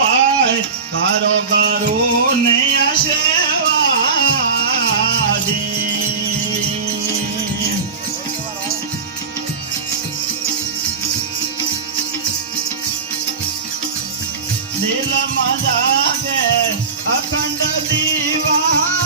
ભાઈ કારો કારો ને આશીર્વાદી. દિલમાં જાગે અખંડ દીવા.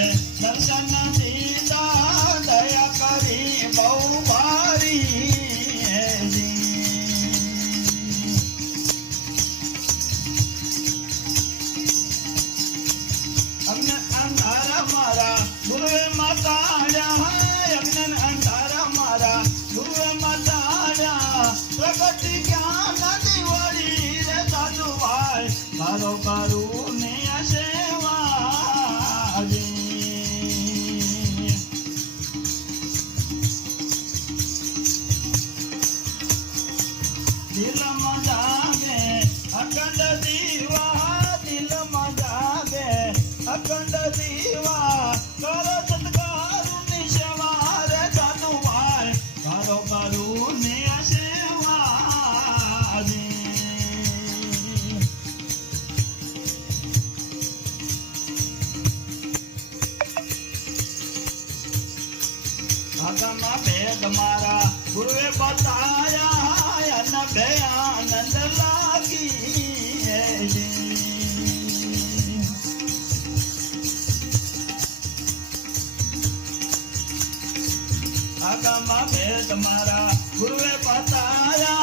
મારો કરું अगम भेद मारा। गुरुवे बताया अन आनंद लागी है अगम भेद मारा गुरुवे बताया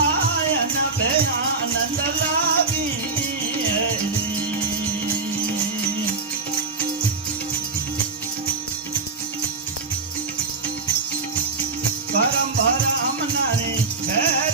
Hey.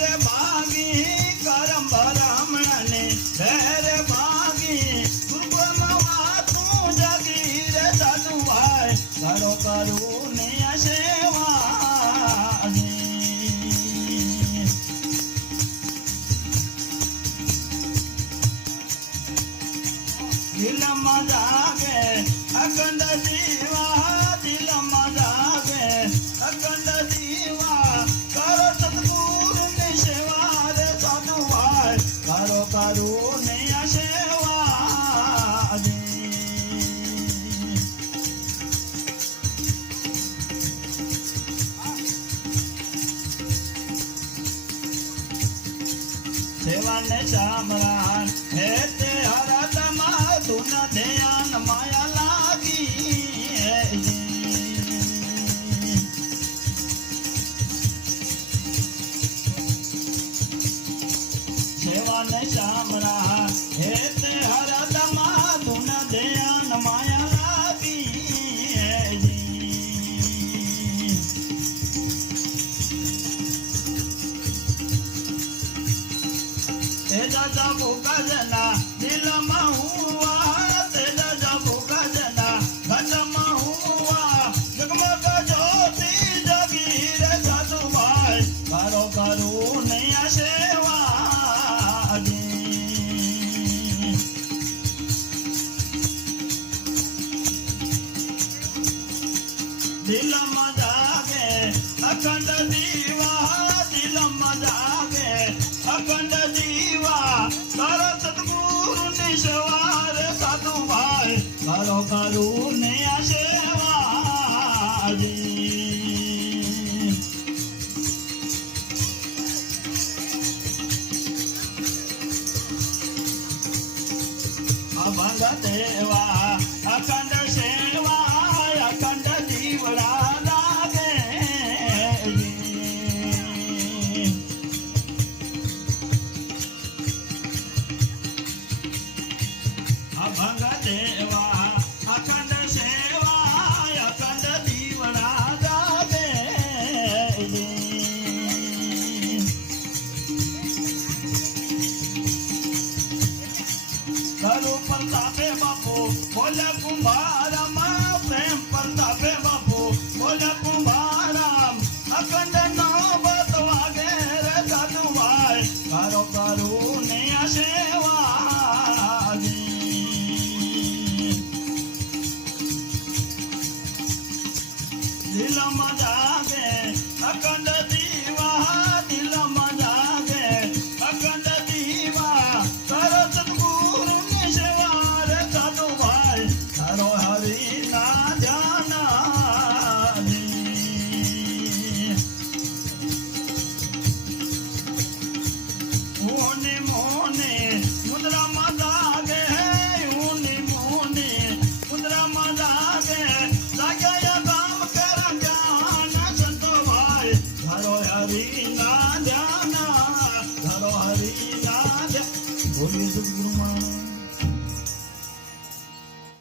સેવાને સામરાન હે તે હરતમાં તું ધ્યાન માયા લાગી હેજી. સેવાને સામરાન હે તેજા જાબુ કાજના દિલમાં હુવા તેજા જાબુ કાજના ઘટમાં હુવા જગમગ જ્યોતિ જગી રે સાધુ ભાઈ કરો કરું ને આ સેવા. દિલમાં જાગે અખંડ દીવા કરો